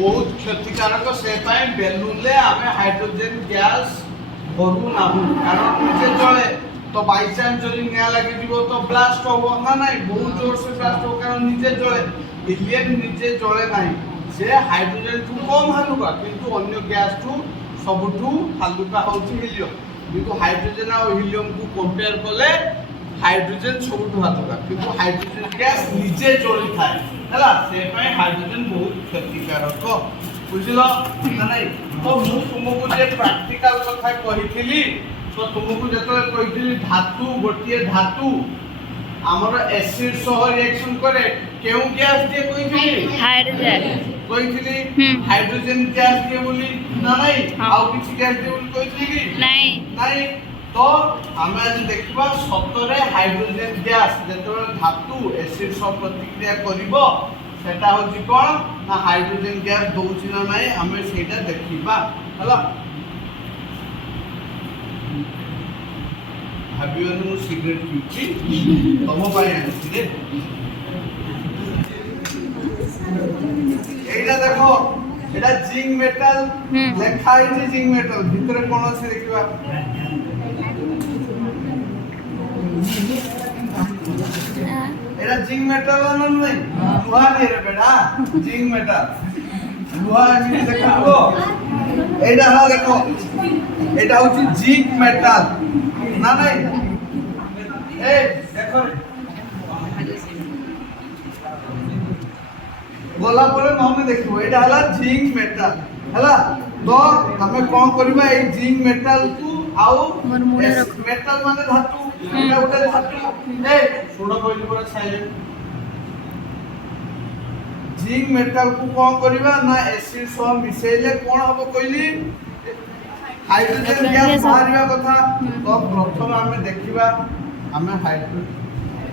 बहुत क्षतिकारक से बेलून ले आम हाइड्रोजेन गैस भरू ना कारण निजे जले तो बाई चांस जब निआ लगे तो ब्लास्ट हम ना ना बहुत जोर से ब्लास्ट हो कारण निजे जले हिलियम निजे जले ना से हाइड्रोजेन ठू कम हालुका किंतु अन्य गैस ठू सबुठू हालुका होची हिलियम किंतु हाइड्रोजेन और हिलियम को कंपेयर कले हाइड्रोजेन सबुठू हालुका किंतु हाइड्रोजेन गैस निजे जली थाए हला से पय हाइड्रोजेन बहुत क्षतिकारक बुझिलो ना नहीं तो मु तुमको जे प्रैक्टिकल कथा कहिथिली तो तुमको जतो कहिथिली धातु गोटिए धातु हमर एसिड सह रिएक्शन करे केउ गैस दिए कहिथिली हाइड्रोजन कहिथिली हाइड्रोजन गैस दिए बोली ना नहीं आउ किछि गैस दिए बोली कहिथिली कि नहीं नहीं तो हम आज देखबा सतरे हाइड्रोजन गैस जतो धातु एसिड सह प्रतिक्रिया करिवो सेटा होची कोन ना हाइड्रोजन गैस दोउची ना नाही हमें सेटा देखिबा हला भाबियो नु सिगरेट पीची तमो पाए आनिले एटा देखो एटा जिंक मेटल लेखा है जिंक मेटल भितर कोन से देखिबा एटा जिंक मेटल ना नहीं लुहा दे रे बेटा जिंक मेटल लुहा एमि देखो एटा हा देखो एटा होची जिंक मेटल ना नहीं ए देखो गोला परे हमने देखो एटा हला जिंक मेटल हला तो हमें कोन करबा ए जिंक मेटल को आउ मेटल माने धातु एटा उठे धातु ए सुनो कहली पूरा साइलेंट जिंक मेटल को कोन करबा ना एसिड सह मिसेले कोन हबो कहली हाइड्रोजन गैस बाहरिया कथा तो प्रथम हमें देखिबा हमें हाइड्रोजन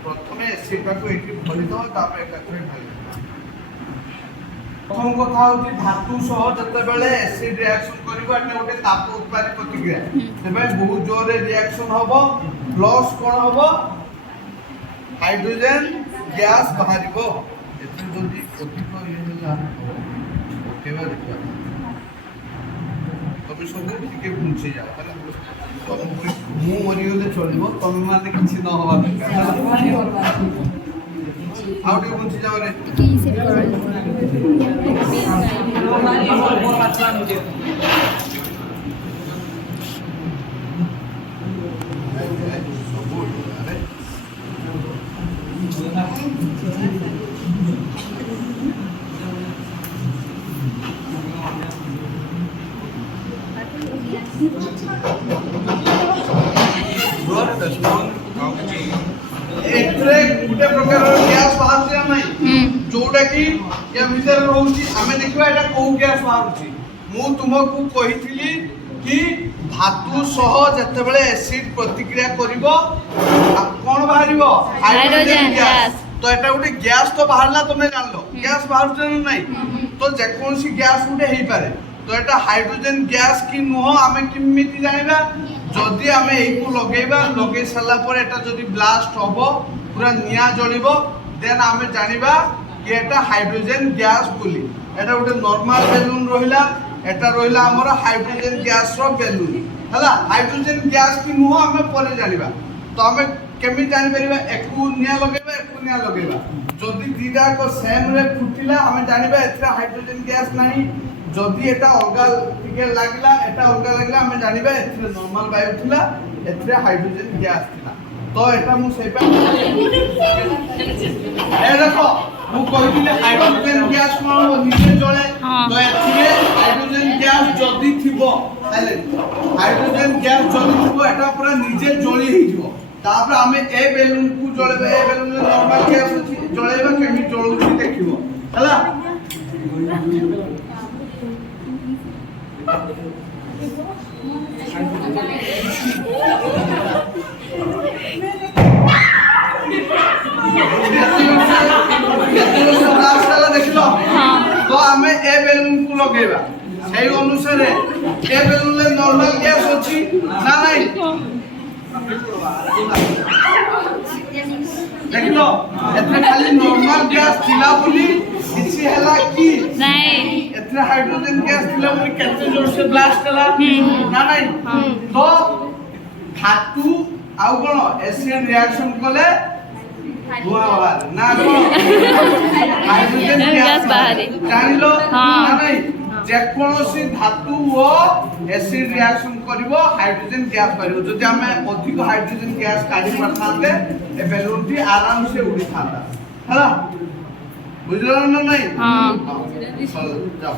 प्रथम एसिड को एठी भरि दो तापर एकत्रे भरि प्रथम कथा होची धातु सह जते बेले एसिड रिएक्शन करबा एटा गोटे ताप उत्पादी प्रतिक्रिया सेबे बहुत जोर रिएक्शन हबो प्लस कोन हबो हाइड्रोजन गैस बाहरिबो एते जल्दी अधिक ये होला ओकेबा देखा तबे सब टिके पहुंचे जाओ तो मु मरि गले चलबो तमे माने किछि न होबा दरकार आउ टिके पहुंचे जाओ रे एथरे गुटे प्रकार गैस बाहर से नहीं जोटा कि या भीतर रहउची हमें देखबा एटा को गैस बाहरउची मु तुमको कहिथिली कि धातु सह जते बेले एसिड प्रतिक्रिया करिवो कोन बाहरिवो हाइड्रोजन गैस तो एटा गुटे गैस तो बाहरला तुमे जानलो गैस बाहरउची नहीं तो जे कोनसी गैस गुटे हेई पारे तो एटा हाइड्रोजन गैस की नुह हमें किमिति जानिबा जदि हमें एई को लगेबा लगे सला पर एटा जदि ब्लास्ट होबो पूरा निया जलिबो देन हमें जानिबा कि एटा हाइड्रोजन गैस बोली एटा गोटे नॉर्मल बेलून रहिला एटा रहिला हमर हाइड्रोजन गैस रो बेलून हला हाइड्रोजन गैस की नुह हमें परे जानिबा तो हमें केमि जानि परिबा एकु निया लगेबा जदि दीटा को सेम रे फुटिला हमें जानिबा एथरा हाइड्रोजन गैस नाही जदि एटा अलगा टिके लागला एटा अलगा लागला हमें जानिबा एथरे नॉर्मल वायु थिला एथरे हाइड्रोजन गैस थिला तो एटा मु सेपा ए देखो मु कहिदिले हाइड्रोजन गैस कोन निजे जळे तो एथरे हाइड्रोजन गैस जदि थिबो ताले हाइड्रोजन गैस जदि थिबो एटा पूरा निजे जळी हे जिवो तापर हमें ए बेलून को जळेबे ए बेलून में नॉर्मल गैस अछि जळेबा केमि जळुछि देखिबो हला तो हमें ए बेलून को लगेबा सही अनुसार ए बेलून में नॉर्मल गैस अछि ना नहीं देखलो एते खाली नॉर्मल गैस थिला बोली किछि हला की नहीं एथरे हाइड्रोजन गैस थिला मुई केते जोर से ब्लास्ट हला ना नहीं तो धातु आउ कोन एसिड रिएक्शन कले धुआं बाहर ना कोन हाइड्रोजन गैस बाहर जानिलो ना नहीं जे कोनोसी धातु ओ एसिड रिएक्शन करिवो हाइड्रोजन गैस करिवो जदि हमें अधिक हाइड्रोजन गैस काढी परथांते ए बैलून टी आराम से उड़ी थांता हला बुझलो ना नहीं हां चलो जाओ।